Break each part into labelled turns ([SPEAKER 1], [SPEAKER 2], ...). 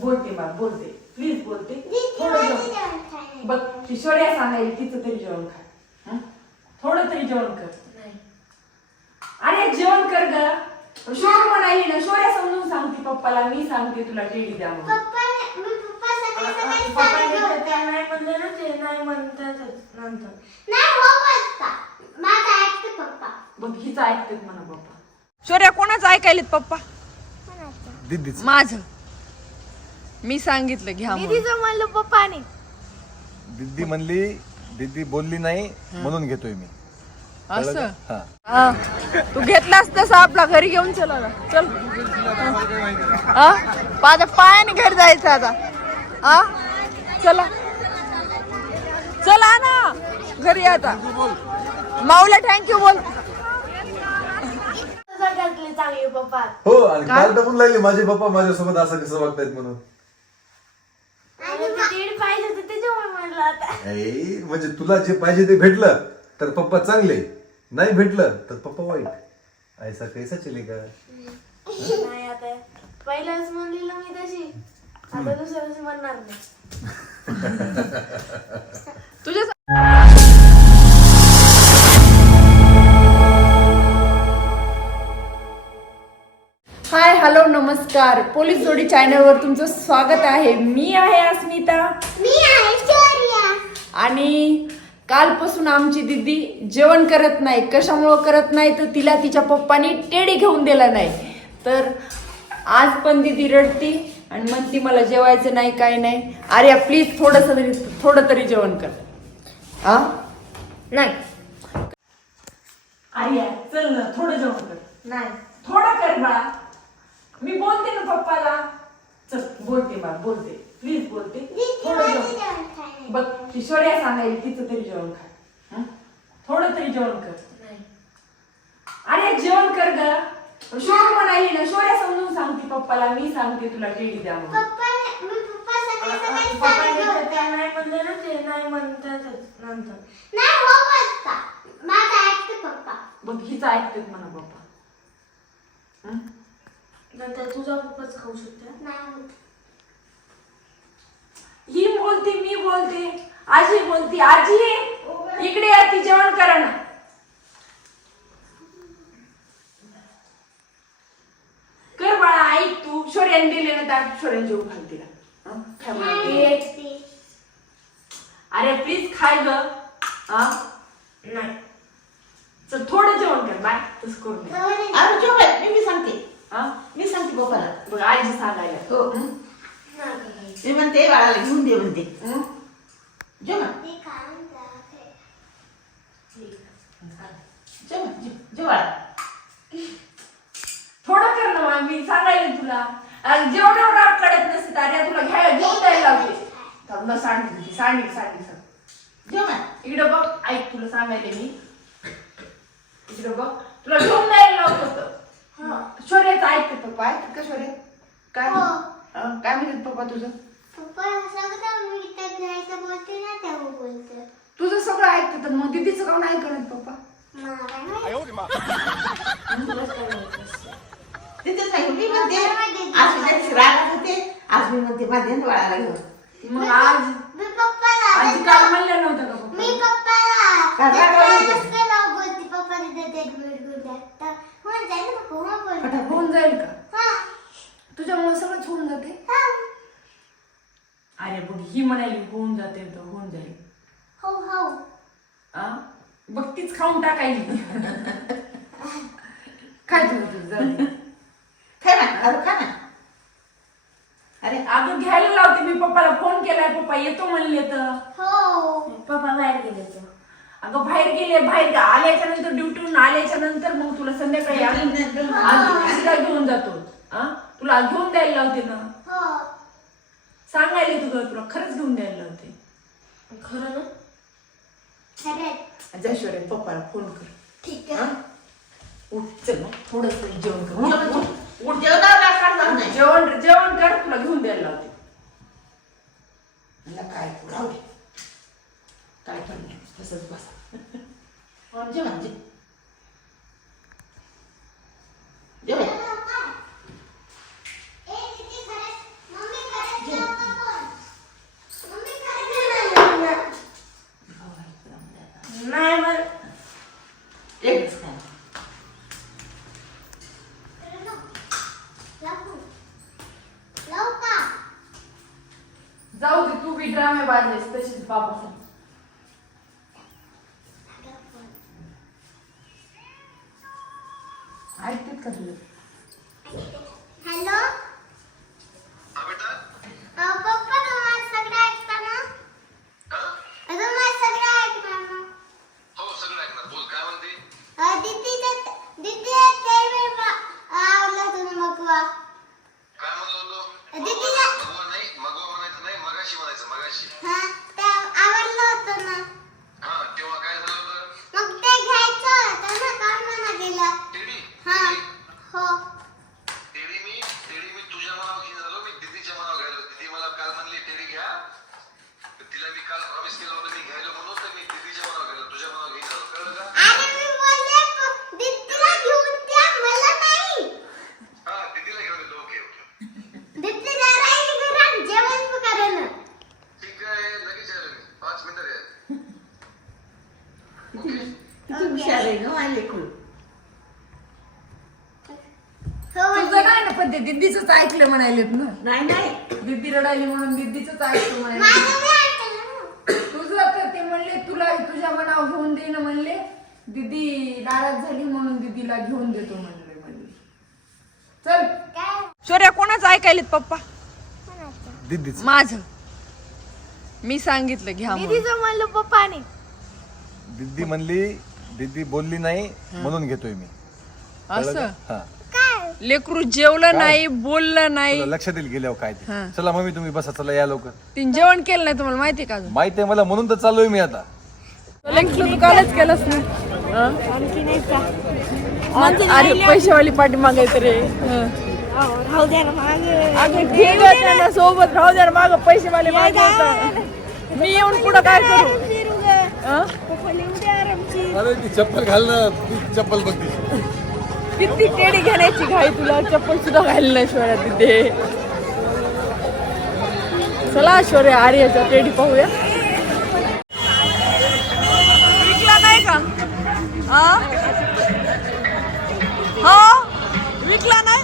[SPEAKER 1] बोलते बा बोलते. प्लीज बोलते. थोडं जेवण बघ किशोर्या सांगायला तिचं तरी जेवण खा. हं? थोडं तरी जेवण कर. अरे जेवण कर ग. शोर म्हणाली ना शोर्या समजून सांगते पप्पाला मी सांगते तुला टेडी द्या म्हणून.
[SPEAKER 2] नाही म्हणले ना ते नाही म्हणतातच नंतर.
[SPEAKER 1] बघ हिचं ऐकतेत म्हणा पप्पा. शोर्या कोणाचं ऐकायलेत पप्पा?
[SPEAKER 3] दिदीच
[SPEAKER 1] माझ. मी सांगितलं घ्या म्हणून.
[SPEAKER 2] दीदीचं म्हणलं पप्पाने
[SPEAKER 3] दिदी म्हणली दिदी बोलली नाही म्हणून घेतोय मी. कळलं
[SPEAKER 1] असं?
[SPEAKER 3] का? हा.
[SPEAKER 1] हा. तू घेतलास तसं आपला घरी घेऊन चला ना चल. हा? माझ्या पायाने घरी जायचं आता. हा? चला. चला ना घरी आता. माऊला थँक्यू बोल.
[SPEAKER 2] चांगले पप्पा.
[SPEAKER 3] हो आणि काल तर पण लागले माझे पप्पा माझ्यासोबत असं कसं वागतायत म्हणून
[SPEAKER 2] आणि ते दीड पाहिजे होते त्याच्यामुळे
[SPEAKER 3] म्हणजे तुला जे पाहिजे ते भेटलं तर पप्पा चांगले. नाही भेटलं तर पप्पा वाईट. ऐसा कैसा चलेगा
[SPEAKER 2] नाही आता. पहिल्याच म्हणलेलं मी तशी. आता दुसऱ्याच म्हणणार नाही.
[SPEAKER 1] तुझ्या हाय हॅलो नमस्कार. पोलीस जोडी चॅनलवर तुमचं स्वागत आहे. मी आहे अस्मिता. आणि कालपासून आमची दिदी जेवण करत नाही कशामुळं करत नाही तर तिला तिच्या पप्पानी टेडी घेऊन दिला नाही. तर आज पण दिदी रडती आणि म्हणती मला जेवायचं नाही काय नाही. अरे प्लीज थोडंसं तरी थोडं तरी जेवण कर. हा
[SPEAKER 2] नाही.
[SPEAKER 1] अरे चल ना थोडं जेवण कर.
[SPEAKER 2] नाही.
[SPEAKER 1] थोडं कर बा मी बोलते ना पप्पाला. चल बोलते बा बोलते. प्लीज बोलते. थोडं जेवण बघ किशोर्या सांगायला तिचं तरी जेवण खा. हं? थोडं तरी जेवण कर.
[SPEAKER 2] नाही.
[SPEAKER 1] अरे जेवण कर ग. शोर म्हणाली ना. शोर्या समजून सांगते पप्पाला. मी सांगते तुला टेडी द्या म्हणून
[SPEAKER 2] ते नाही म्हणले ना ते नाही म्हणतातच नंतर.
[SPEAKER 1] बघ हिचं ऐकतेत म्हणा पप्पा. हं?
[SPEAKER 2] नंतर तुझा पप्पाच खाऊ शकतो
[SPEAKER 1] ही बोलते मी बोलते आजी बोलते आजी इकडे या ती जेवण करा ना कर बाळा ऐक तू शोर्याने दिले ना त्या शोर्याने जेव घाल तिला. हं? अरे प्लीज खाय ग. हा?
[SPEAKER 2] नाही.
[SPEAKER 1] थोडं जेवण कर बाय. तसं करू नये
[SPEAKER 4] अरे आहे मी मी सांगते.
[SPEAKER 1] हा?
[SPEAKER 4] मी सांगते पप्पाला.
[SPEAKER 1] बघ आजी सांगायला.
[SPEAKER 4] हो? मी म्हणते बाळाला घेऊन दे म्हणते? जेव
[SPEAKER 1] थोडं कर ना मग मी सांगायला तुला. आणि जेवढं राग कडत नसते अरे तुला घ्यायला घेऊन द्यायला लावते थांब ना सांगते तुझी सांगेल सांगेल सांग
[SPEAKER 4] जेव ना
[SPEAKER 1] इकडं बघ ऐक तुला सांगायले मी. इकडं बघ तुला घेऊन द्यायला लावत होतं. शौर्याचं ऐकते पप्पा ऐकत का शौर्य काय
[SPEAKER 2] हो.
[SPEAKER 1] हं, काय म्हणत पप्पा तुझं? तुझं सगळं ऐकते तर मग दीदीचं काऊन ऐकत पप्पा?
[SPEAKER 4] तिथेच आहे मी म्हणते आज मी होते आज मी म्हणते माझ्या बाळाला घेऊन.
[SPEAKER 1] मग आज आजी काल म्हणलं नव्हतं का पप्पा
[SPEAKER 2] मी पप्पाला
[SPEAKER 4] काय रागावलं होतं?
[SPEAKER 2] नाव बोलते पप्पा तिथे होऊन जाईल ना पप्पा बोल
[SPEAKER 1] फटाफट होऊन जाईल का?
[SPEAKER 2] हा.
[SPEAKER 1] तुझ्यामुळे सगळंच होऊन जाते? अरे बघ ही म्हणाली होऊन जाते तर होऊन जाईल.
[SPEAKER 2] हो हो.
[SPEAKER 1] आ? बघ तीच खाऊन टाकायची काय जाऊ दे.
[SPEAKER 4] खा ना अरे खा ना. अरे.
[SPEAKER 1] अगं घ्यायला लावते मी पप्पाला. फोन केलाय पप्पा येतो म्हणले तर.
[SPEAKER 2] हो. पप्पा बाहेर गेले तर.
[SPEAKER 1] अगं बाहेर गेले बाहेर गा- आल्याच्यानंतर ड्युटीहून आल्याच्यानंतर मग तुला संध्याकाळी अजून अजून घेऊन जातो. आ? तुला घेऊन द्यायला लावते ना. सांगायला तुला तुला खरंच घेऊन द्यायला लावते
[SPEAKER 2] खरं ना? खरंच.
[SPEAKER 1] जयश्वरी पप्पाला फोन कर.
[SPEAKER 2] ठीक
[SPEAKER 1] हा?
[SPEAKER 2] आहे
[SPEAKER 1] उठ चल मग. थोडस जेवण कर. उठ,
[SPEAKER 4] जेवण-
[SPEAKER 1] उठ.
[SPEAKER 4] जेवणावर काढणार नाही.
[SPEAKER 1] जेवण जेवण कर. तुला घेऊन द्यायला लावते. मला काय राहू दे. काय करणार? तसंच बसा.
[SPEAKER 4] जेवण जे जेव
[SPEAKER 2] ए, दीदी खरंच, मम्मी खरंच
[SPEAKER 1] जाऊ दे तू बी ड्रामे बाजलेस तशीच बाबा ऐकतेत का तुझं
[SPEAKER 2] हॅलो अ, पप्पा तुम्हाला सगळं ऐकता ना अ, तुम्हाला सगळं ऐकणार ना
[SPEAKER 3] हो सगळं ऐकणार बोल काय म्हणते
[SPEAKER 2] अ, दीदीचं दीदी ते वेळ मा- आवडला तुम्ही मगवा
[SPEAKER 3] काय म्हणलो होतो
[SPEAKER 2] दीदीला
[SPEAKER 3] मगवा नाही मगवा म्हणायचं नाही मगाशी म्हणायचं मगाशी
[SPEAKER 2] हा ते आवडलं होतं ना
[SPEAKER 3] हा तेव्हा काय झालं होतं
[SPEAKER 2] मग ते घ्यायचं होतं ना काल मला गेला
[SPEAKER 3] टेडी
[SPEAKER 2] हा हो
[SPEAKER 3] टेडी मी टेडी मी तुझ्या मनावर घेऊन झालो मी दीदीच्या मनावर घ्यायलो दीदी मला काल म्हणली टेडी घ्या तर तिला मी काल प्रॉमिस केलं होतं मी घ्यायलो म्हणून तर मी दीदीच्या मनावर गेलो तुझ्या मनावर घेऊन झालो कळलं का
[SPEAKER 2] अरे मी बोलले प- दीदीला घेऊन द्या मला नाही
[SPEAKER 3] हा दीदीला घेऊन येतो ओके ओके
[SPEAKER 2] दीदी जरा इकडे राह, जेवण बी करेन
[SPEAKER 3] ठीक आहे लगेच यायलो मी पाच मिनिटं आहे ओके
[SPEAKER 4] किती हुशार आहे ग माझे लेकरू.
[SPEAKER 1] तुझं नाही ना पण ते दिदीच ऐकलं म्हणायलेत ना
[SPEAKER 4] नाही नाही
[SPEAKER 1] दिदी रडायली म्हणून दिदीच ऐकलं म्हणायले
[SPEAKER 2] माझं बी ऐकलं ना
[SPEAKER 1] तुझं तर ते म्हणले तुला तुझ्या मनावर घेऊन दे ना म्हणले दिदी नाराज झाली म्हणून दिदीला घेऊन देतो म्हणले म्हणले. चल.
[SPEAKER 2] काय
[SPEAKER 1] शौर्या कोणाचं ऐकायलेत पप्पा?
[SPEAKER 3] दीदीच.
[SPEAKER 1] माझ. मी सांगितलं घ्या म्हणून.
[SPEAKER 2] दीदीचं म्हणलं पप्पाने.
[SPEAKER 3] दीदी म्हणली दीदी बोलली नाही म्हणून घेतोय मी. कळलं
[SPEAKER 1] असं?
[SPEAKER 3] हा.
[SPEAKER 2] काय?
[SPEAKER 1] लेकरू जेवलं नाही बोललं नाही.
[SPEAKER 3] तुला लक्षात येईल गेल्यावर काय. ते? चला मम्मी तुम्ही बसा चला या लवकर.
[SPEAKER 1] तिने जेवण केलं नाही तुम्हाला माहिती का अजून?
[SPEAKER 3] माहीत आहे मला म्हणून तर चाललोय मी आता.
[SPEAKER 1] तू कालच केलंस ना. अरे पैशावाली पाठी मागायचं रे. हं.
[SPEAKER 2] राहू द्या ना मागे.
[SPEAKER 1] सोबत राहू द्या माग पैसेवाले मागायचं मी येऊन पुढं काय करू? हं?
[SPEAKER 3] अरे ती चप्पल घाल ना ती चप्पल बघ
[SPEAKER 1] किती टेडी घेण्याची घाई तुला? चप्पल सुद्धा घालली नाही शौर्या तिथे. चला शौर्या आर्याचा टेडी पाहूया विकला नाही का हा? हो? विकला नाही?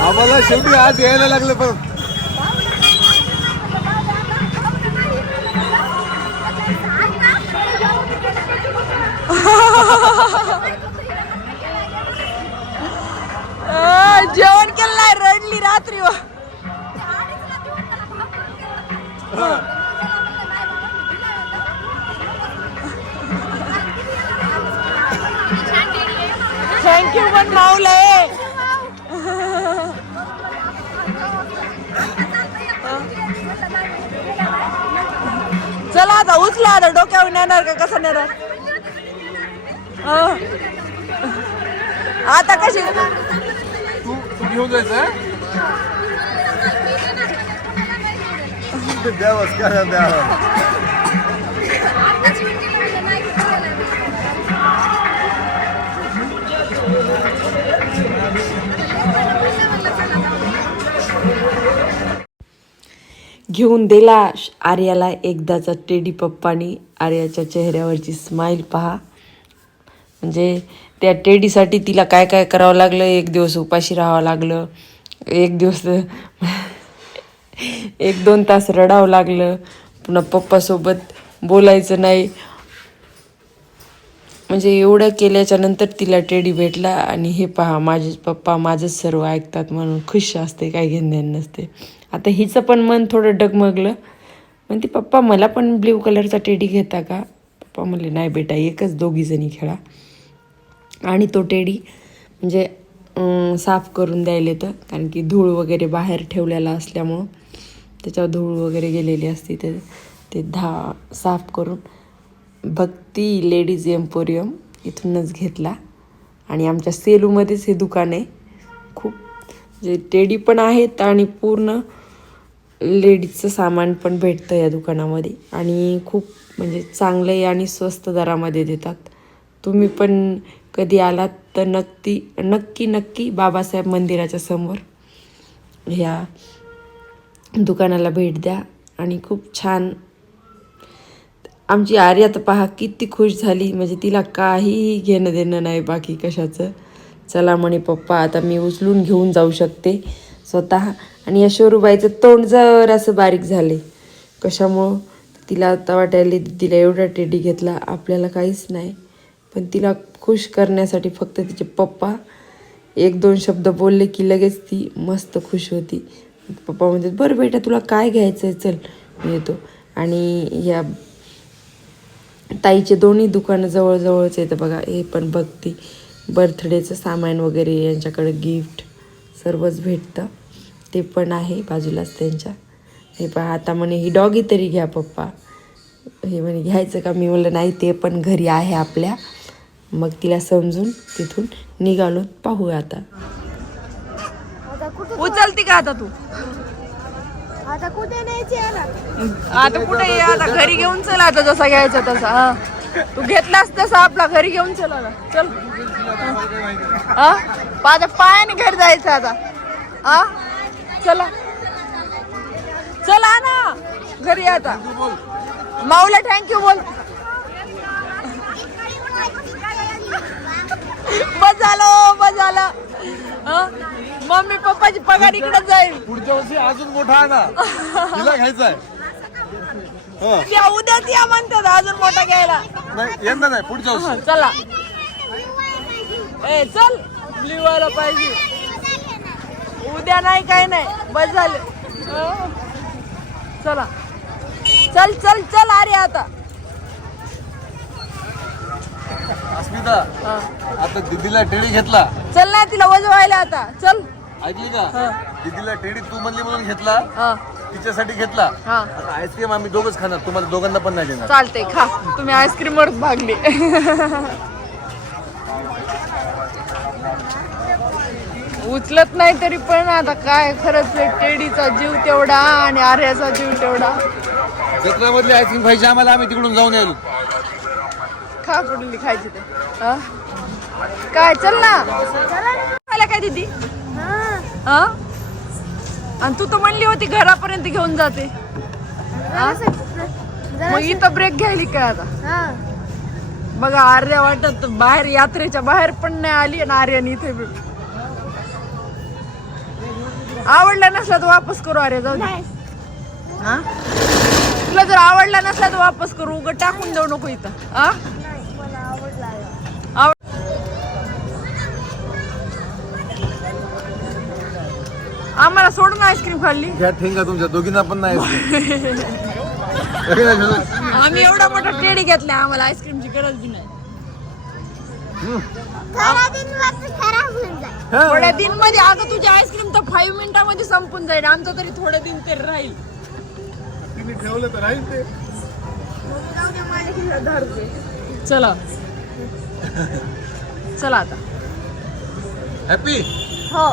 [SPEAKER 3] आम्हाला शेवटी आज यायला लागलं पण.
[SPEAKER 1] जेवण केलं नाही रडली रात्री थँक्यू पण आहे चला आता उचला आता डोक्यावर नेणार का कसं नेणार? आता कशी?
[SPEAKER 3] तू घेऊन जायचं द्यावंच करा द्यावं
[SPEAKER 5] घेऊन दिला आर्याला एकदाचा टेडी पप्पानी. आर्याच्या चेहऱ्यावरची स्माईल पहा. म्हणजे त्या टेडीसाठी तिला काय काय करावं लागलं? एक दिवस उपाशी राहावं लागलं. एक दिवस एक दोन तास रडावं लागलं. पुन्हा पप्पासोबत बोलायचं नाही. म्हणजे एवढं केल्याच्यानंतर तिला टेडी भेटला आणि हे पहा माझे पप्पा माझंच सर्व ऐकतात म्हणून खुश असते काय घेणं नसते. आता हिचं पण मन थोडं डगमगलं. म्हणते पप्पा मला पण ब्ल्यू कलरचा टेडी घेता का? पप्पा म्हणले नाही बेटा एकच दोघीजणी खेळा. आणि तो टेडी म्हणजे साफ करून द्यायला येतं. कारण की धूळ वगैरे बाहेर ठेवलेला असल्यामुळं त्याच्यावर धूळ वगैरे गेलेली असते ते ते धा साफ करून भक्ती लेडीज एम्पोरियम इथूनच घेतला. आणि आमच्या सेलूमध्येच हे दुकान आहे. खूप म्हणजे टेडी पण आहेत आणि पूर्ण लेडीजचं सामान पण भेटतं या दुकानामध्ये. आणि खूप म्हणजे चांगलं आहे आणि स्वस्त दरामध्ये देतात. तुम्ही पण कधी आलात तर नक्की नक्की नक्की बाबासाहेब मंदिराच्या समोर ह्या दुकानाला भेट द्या आणि खूप छान. आमची आर्या तर पहा किती खुश झाली. म्हणजे तिला काहीही घेणं देणं नाही बाकी कशाचं. चला म्हणे पप्पा आता मी उचलून घेऊन जाऊ शकते स्वतः. आणि या शोरूबाईचं तोंड जर असं बारीक झाले कशामुळं? तिला आता वाटायला तिला एवढा टेडी घेतला आपल्याला काहीच नाही. पण तिला खुश करण्यासाठी फक्त तिचे पप्पा एक दोन शब्द बोलले की लगेच ती मस्त खुश होती. पप्पा म्हणतात बरं बेटा तुला काय घ्यायचं आहे चल. मी येतो. आणि या ताईचे दोन्ही दुकानं जवळजवळच येतं बघा हे पण बघती बर्थडेचं सामान वगैरे यांच्याकडे गिफ्ट सर्वच भेटतं. ते पण आहे बाजूलाच त्यांच्या. हे पहा आता म्हणे ही डॉगी तरी घ्या पप्पा. हे म्हणे घ्यायचं का? मी म्हणलं नाही ते पण घरी आहे आपल्या. मग तिला समजून तिथून निघालो. पाहू आता.
[SPEAKER 1] उचलती का आता तू?
[SPEAKER 2] आता कुठे न्यायची
[SPEAKER 1] आता कुठे ये आता घरी घेऊन चल आता जसा घ्यायचा तसा. हा. तू घेतलास तसा आपला घरी घेऊन चल आता. चल. हा? माझ्या पायाने घरी जायचं आता. हा? चला. चला ना. घरी आता. माऊला थँक्यू बोल. बस झालं बस झालं. हा? मम्मी पप्पाची पगार इकडे जाईल.
[SPEAKER 6] पुढच्या वर्षी अजून मोठा ना तिला घ्यायचा आहे.
[SPEAKER 1] या उद्याच या म्हणतात अजून मोठा घ्यायला.
[SPEAKER 6] नाही यंदा नाही पुढच्या वर्षी.
[SPEAKER 1] हा, चला. ए चल. लिवायला पाहिजे. उद्या नाही काय नाही. बस झाले. हं. चला. चल चल चल अरे आता.
[SPEAKER 6] अस्मिता
[SPEAKER 1] हा.
[SPEAKER 6] आता दीदीला टेडी घेतला.
[SPEAKER 1] चल ना तिला वजवायला आता. चल.
[SPEAKER 6] ऐकली का. दीदीला टेडी तू म्हणली म्हणून घेतला
[SPEAKER 1] हा.
[SPEAKER 6] तिच्यासाठी घेतला.
[SPEAKER 1] हा.
[SPEAKER 6] आता आईस्क्रीम आम्ही दोघच खाणार तुम्हाला दोघांना पण नाही देणार.
[SPEAKER 1] चालते खा. तुम्ही आईस्क्रीम वरच भागले. उचलत नाही तरी पण आता काय खरंच टेडीचा जीव तेवढा आणि आर्याचा जीव तेवढा.
[SPEAKER 6] जत्रामधली आईस्क्रीम खायची आम्हाला आम्ही तिकडून जाऊन यायलो.
[SPEAKER 1] खा कुठली खायची ते. हा? काय चल ना. काय दीदी? आणि तू तर म्हणली होती घरापर्यंत घेऊन जाते? मग इथं ब्रेक घ्यायली काय आता? बघा आर्या वाटत बाहेर यात्रेच्या बाहेर पण नाही आली आणि आर्याने इथे आवडला नसला तर वापस करू आर्या जाऊ हा? तुला जर आवडला नसला तर वापस करू उगं टाकून देऊ नको इथं. हा? आम्हाला सोडून आईस्क्रीम खाल्ली.
[SPEAKER 6] घ्या ठेंगा तुमच्या. दोघींना पण नाही.
[SPEAKER 1] आम्ही एवढा मोठा टेडी घेतलाय आम्हाला आईस्क्रीमची गरज बी नाही. थोड्या दिनमध्ये अगं तुझी आईस्क्रीम तर फाईव्ह मिनिटामध्ये संपून जाईल. आमचं तरी थोडे दिन तरी राहील.
[SPEAKER 6] ठेवलं तर राहील ते.
[SPEAKER 1] चला. चला आता.
[SPEAKER 6] हॅपी
[SPEAKER 1] हो.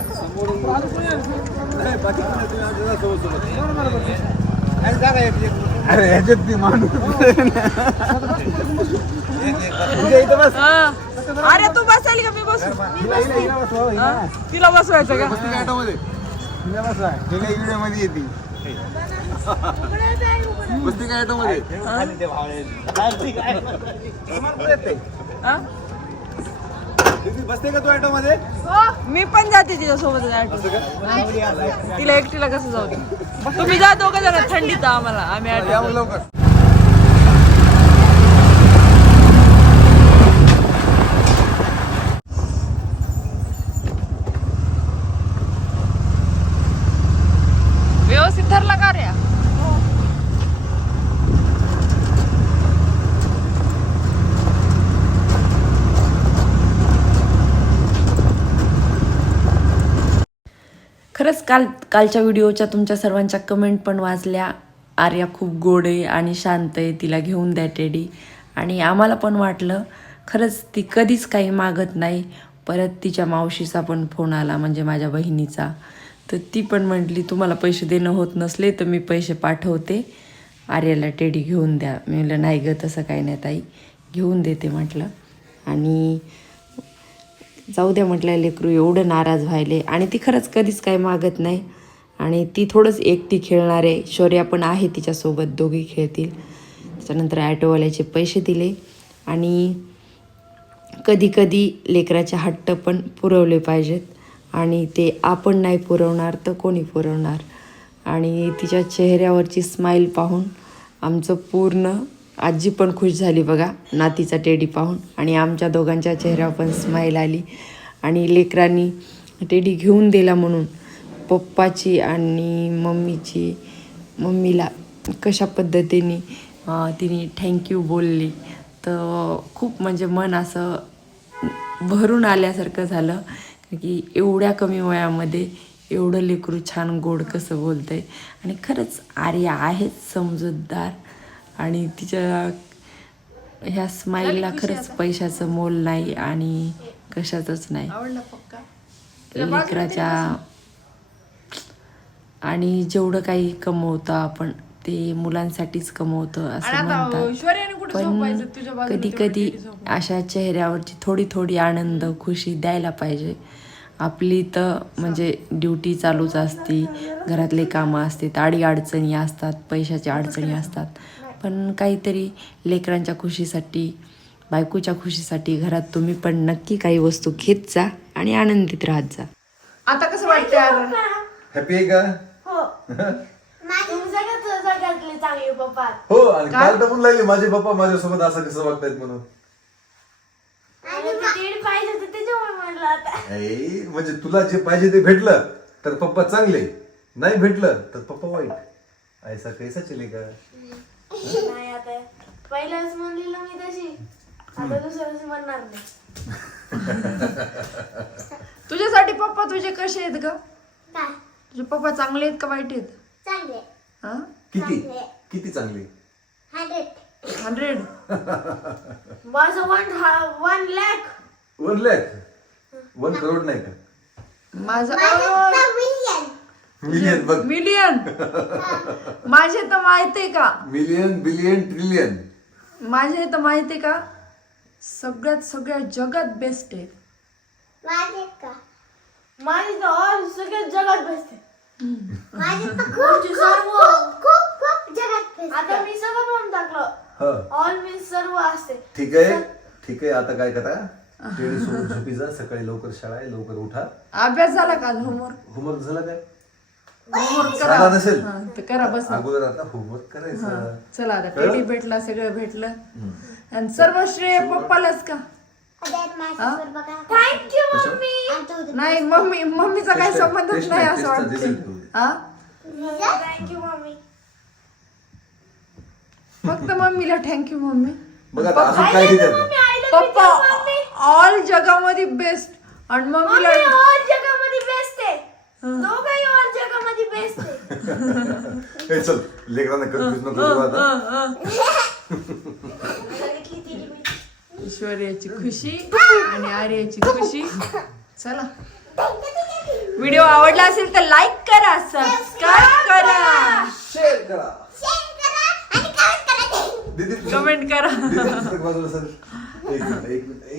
[SPEAKER 6] ह्याच्यात ती माणूस
[SPEAKER 1] अरे तू बसायली का मी बसू हा? तिला बसवायचं का
[SPEAKER 6] बसती काय मध्ये तिला मध्ये येते बसती काय मध्ये
[SPEAKER 1] हा?
[SPEAKER 6] बसते का तू ऑटो मध्ये?
[SPEAKER 1] मी पण जाते तिच्यासोबत ऑटो तिला एकटीला कसं जाऊ दे तुम्ही जा दोघं जण थंडीत आम्हाला. आम्ही ऑटो
[SPEAKER 6] लवकर
[SPEAKER 1] व्यवस्थित ठरला का रे
[SPEAKER 5] खरंच काल कालच्या व्हिडिओच्या तुमच्या सर्वांच्या कमेंट पण वाचल्या आर्या खूप गोड आहे आणि शांत आहे तिला घेऊन द्या टेडी. आणि आम्हाला पण वाटलं खरंच ती कधीच काही मागत नाही. परत तिच्या मावशीचा पण फोन आला म्हणजे माझ्या बहिणीचा. तर ती पण म्हटली तुम्हाला पैसे देणं होत नसले तर मी पैसे पाठवते. आर्याला टेडी घेऊन द्या. मी म्हटलं नाही ग तसं काही नाही ताई. घेऊन देते म्हटलं. आणि जाऊ द्या म्हटलं लेकरू एवढं नाराज व्हायले. आणि ती खरंच कधीच काही मागत नाही. आणि ती थोडंच एकटी खेळणार आहे. शौर्या पण आहे तिच्यासोबत दोघी खेळतील. त्याच्यानंतर ॲटोवाल्याचे पैसे दिले. आणि कधी कधी लेकराचे हट्ट पण पुरवले पाहिजेत. आणि ते आपण नाही पुरवणार तर कोणी पुरवणार? आणि तिच्या चेहऱ्यावरची स्माईल पाहून आमचं पूर्ण आजी पण खुश झाली बघा. नातीचा टेडी पाहून आणि आमच्या दोघांच्या चेहऱ्यावर पण स्माईल आली. आणि लेकरांनी टेडी घेऊन दिला म्हणून. पप्पाची आणि मम्मीची मम्मीला कशा पद्धतीने तिने थँक्यू बोलली. तर खूप म्हणजे मन असं भरून आल्यासारखं झालं. की एवढ्या कमी वयामध्ये एवढं लेकरू छान गोड कसं बोलतंय. आणि खरंच आर्या आहेच समजूतदार. आणि तिच्या ह्या स्माईलला खरंच पैशाचं मोल नाही आणि कशाचंच नाही. लेकराच्या आणि जेवढं काही कमवतो आपण ते मुलांसाठीच कमवतो असं म्हणतात. पण कधी कधी. अशा चेहऱ्यावरची थोडी थोडी आनंद खुशी द्यायला पाहिजे. आपली तर म्हणजे ड्युटी चालूच असते घरातले कामं असतात आडी अडचणी असतात पैशाच्या अडचणी असतात. पण काहीतरी लेकरांच्या खुशीसाठी बायकोच्या खुशीसाठी घरात तुम्ही पण नक्की काही वस्तू घेत जा आणि आनंदित राहत जा.
[SPEAKER 1] आता कसं वाटतंय आर्यन?
[SPEAKER 6] हॅपी आहे का?
[SPEAKER 2] हो. तुम्ही सगळ्यात सगळ्यातले चांगले पप्पा?
[SPEAKER 6] हो आणि काल तर लागली माझे पप्पा माझ्यासोबत असं कसं वागतायत म्हणून.
[SPEAKER 2] आणि दीड पाहिजे होते त्याच्यामुळे म्हणलं आता.
[SPEAKER 6] ऐ, म्हणजे तुला जे पाहिजे ते भेटलं तर पप्पा चांगले. नाही भेटलं तर पप्पा वाईट. ऐसा कैसा चलेगा
[SPEAKER 2] नाही आता पहिल्याच म्हणलेलं मी तशी. आता दुसऱ्याच म्हणणार नाही.
[SPEAKER 1] तुझ्यासाठी पप्पा तुझे कसे आहेत ग?
[SPEAKER 2] काय?
[SPEAKER 1] तुझे पप्पा चांगले आहेत का वाईट आहेत?
[SPEAKER 2] चांगले.
[SPEAKER 1] हा?
[SPEAKER 6] किती? किती चांगली?
[SPEAKER 2] हंड्रेड.
[SPEAKER 1] हंड्रेड?
[SPEAKER 2] माझं one one lakh
[SPEAKER 6] one lakh one crore नाही का?
[SPEAKER 1] माझं
[SPEAKER 2] मिलियन
[SPEAKER 6] मिलियन बघ.
[SPEAKER 1] मिलियन माझे तर माहितीये का?
[SPEAKER 6] मिलियन बिलियन ट्रिलियन
[SPEAKER 1] माझे तर माहितीये का? सगळ्यात सगळ्यात जगात बेस्ट आहे.
[SPEAKER 2] माझे का? माझे तर ऑल सगळ्यात जगात बेस्ट माझे तर खूप सर्व. खूप खूप जगात बेस्ट आता मी सगळं म्हणून टाकलं.
[SPEAKER 6] हा.
[SPEAKER 2] ऑल मी सर्व असते.
[SPEAKER 6] ठीक आहे. ठीक आहे आता काय करा? टेडी सोडून झोपी जा. सकाळी लवकर शाळा आहे लवकर उठा.
[SPEAKER 1] अभ्यास झाला का होमवर्क
[SPEAKER 6] होमवर्क झाला काय?
[SPEAKER 1] होमवर्क करा.
[SPEAKER 6] नसेल?
[SPEAKER 1] हा, तर करा बस.
[SPEAKER 6] अगोदर आता होमवर्क करायचं.
[SPEAKER 1] चला आता टेडी भेटला सगळं भेटलं. आणि सर्व श्रेय पप्पालाच का?
[SPEAKER 2] Thank you mummy.
[SPEAKER 1] नाही मम्मी मम्मीचा काही संबंधच नाही असं वाटतं
[SPEAKER 6] result.
[SPEAKER 1] हा?
[SPEAKER 2] Thank you mummy.
[SPEAKER 1] फक्त मम्मीला थँक्यू मम्मी.
[SPEAKER 6] बघ आता अजून काय घेतात?
[SPEAKER 1] पप्पा ऑल जगामध्ये बेस्ट आणि मम्मीला
[SPEAKER 2] जगामध्ये बेस्ट आहे. बेस्ट
[SPEAKER 6] हे चल लेकरांना कन्फ्युज नको करू आता.
[SPEAKER 1] ऐश्वर्याची खुशी आणि आर्याची खुशी चला व्हिडिओ आवडला असेल तर लाईक करा सबस्क्राईब करा
[SPEAKER 6] शेअर करा दीदी
[SPEAKER 1] कमेंट करा
[SPEAKER 6] दीदी पुस्तक एक मिनिट एक मिनिट एक मिनिट